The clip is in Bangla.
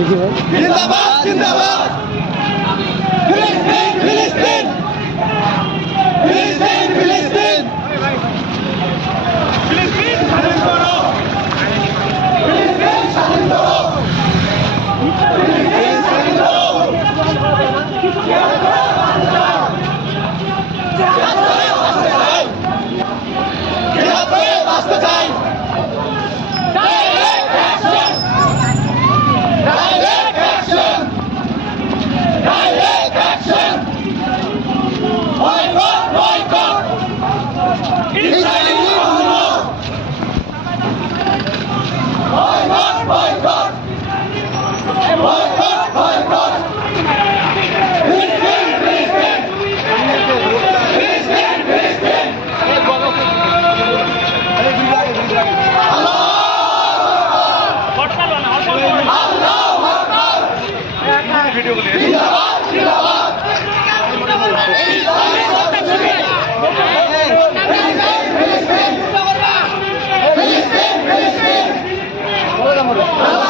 দেখি ভাই Bye-bye.